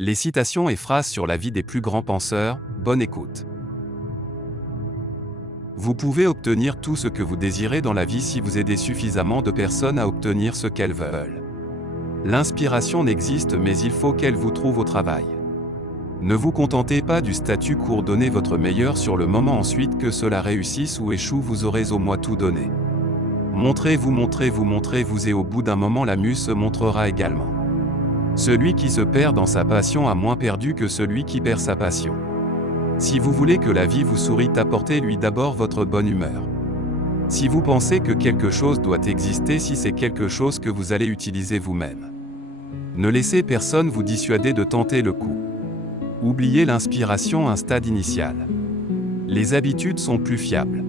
Les citations et phrases sur la vie des plus grands penseurs, bonne écoute. Vous pouvez obtenir tout ce que vous désirez dans la vie si vous aidez suffisamment de personnes à obtenir ce qu'elles veulent. L'inspiration n'existe mais il faut qu'elle vous trouve au travail. Ne vous contentez pas du statu quo, donnez votre meilleur sur le moment, ensuite que cela réussisse ou échoue vous aurez au moins tout donné. Montrez-vous et au bout d'un moment la muse se montrera également. Celui qui se perd dans sa passion a moins perdu que celui qui perd sa passion. Si vous voulez que la vie vous sourie, apportez-lui d'abord votre bonne humeur. Si vous pensez que quelque chose doit exister, si c'est quelque chose que vous allez utiliser vous-même. Ne laissez personne vous dissuader de tenter le coup. Oubliez l'inspiration, un stade initial. Les habitudes sont plus fiables.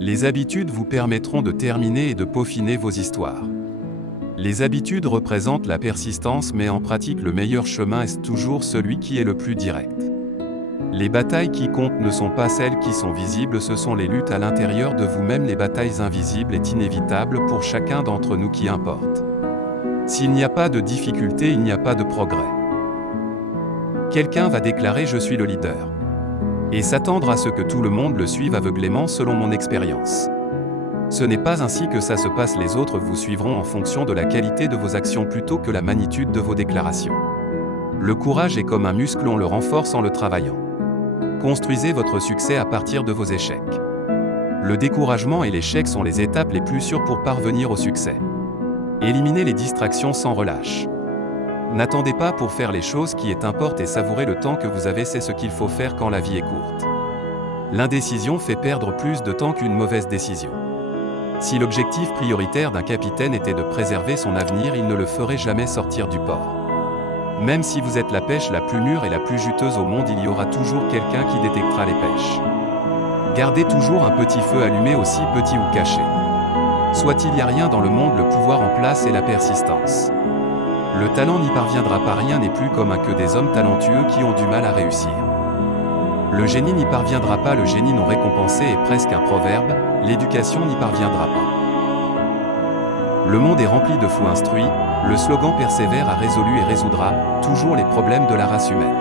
Les habitudes vous permettront de terminer et de peaufiner vos histoires. Les habitudes représentent la persistance, mais en pratique le meilleur chemin est toujours celui qui est le plus direct. Les batailles qui comptent ne sont pas celles qui sont visibles, ce sont les luttes à l'intérieur de vous-même. Les batailles invisibles est inévitable pour chacun d'entre nous, qui importe. S'il n'y a pas de difficulté, il n'y a pas de progrès. Quelqu'un va déclarer « Je suis le leader » et s'attendre à ce que tout le monde le suive aveuglément selon mon expérience. Ce n'est pas ainsi que ça se passe, les autres vous suivront en fonction de la qualité de vos actions plutôt que la magnitude de vos déclarations. Le courage est comme un muscle, on le renforce en le travaillant. Construisez votre succès à partir de vos échecs. Le découragement et l'échec sont les étapes les plus sûres pour parvenir au succès. Éliminez les distractions sans relâche. N'attendez pas pour faire les choses qui importent et savourez le temps que vous avez, c'est ce qu'il faut faire quand la vie est courte. L'indécision fait perdre plus de temps qu'une mauvaise décision. Si l'objectif prioritaire d'un capitaine était de préserver son avenir, il ne le ferait jamais sortir du port. Même si vous êtes la pêche la plus mûre et la plus juteuse au monde, il y aura toujours quelqu'un qui détectera les pêches. Gardez toujours un petit feu allumé, aussi petit ou caché. Soit il n'y a rien dans le monde, le pouvoir en place et la persistance. Le talent n'y parviendra pas, rien n'est plus commun que des hommes talentueux qui ont du mal à réussir. Le génie n'y parviendra pas, le génie non récompensé est presque un proverbe, l'éducation n'y parviendra pas. Le monde est rempli de fous instruits, le slogan persévère a résolu et résoudra toujours les problèmes de la race humaine.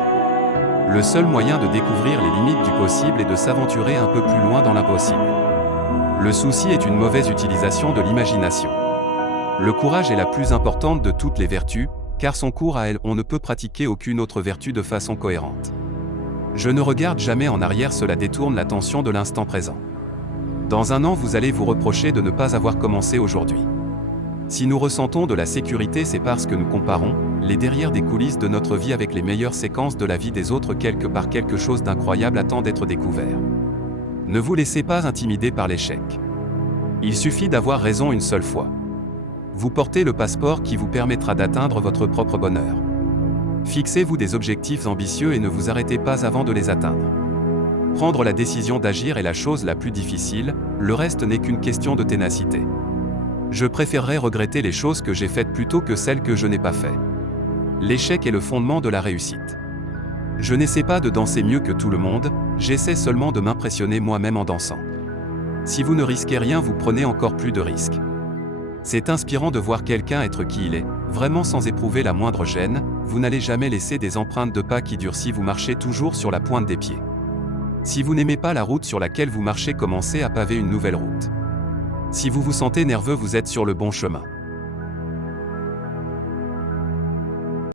Le seul moyen de découvrir les limites du possible est de s'aventurer un peu plus loin dans l'impossible. Le souci est une mauvaise utilisation de l'imagination. Le courage est la plus importante de toutes les vertus, car sans cours à elle, on ne peut pratiquer aucune autre vertu de façon cohérente. Je ne regarde jamais en arrière, cela détourne l'attention de l'instant présent. Dans un an, vous allez vous reprocher de ne pas avoir commencé aujourd'hui. Si nous ressentons de la sécurité, c'est parce que nous comparons les derrière des coulisses de notre vie avec les meilleures séquences de la vie des autres. Quelque part, quelque chose d'incroyable attend d'être découvert. Ne vous laissez pas intimider par l'échec. Il suffit d'avoir raison une seule fois. Vous portez le passeport qui vous permettra d'atteindre votre propre bonheur. Fixez-vous des objectifs ambitieux et ne vous arrêtez pas avant de les atteindre. Prendre la décision d'agir est la chose la plus difficile, le reste n'est qu'une question de ténacité. Je préférerais regretter les choses que j'ai faites plutôt que celles que je n'ai pas faites. L'échec est le fondement de la réussite. Je n'essaie pas de danser mieux que tout le monde, j'essaie seulement de m'impressionner moi-même en dansant. Si vous ne risquez rien, vous prenez encore plus de risques. C'est inspirant de voir quelqu'un être qui il est, vraiment sans éprouver la moindre gêne. Vous n'allez jamais laisser des empreintes de pas qui durent si vous marchez toujours sur la pointe des pieds. Si vous n'aimez pas la route sur laquelle vous marchez, commencez à paver une nouvelle route. Si vous vous sentez nerveux, vous êtes sur le bon chemin.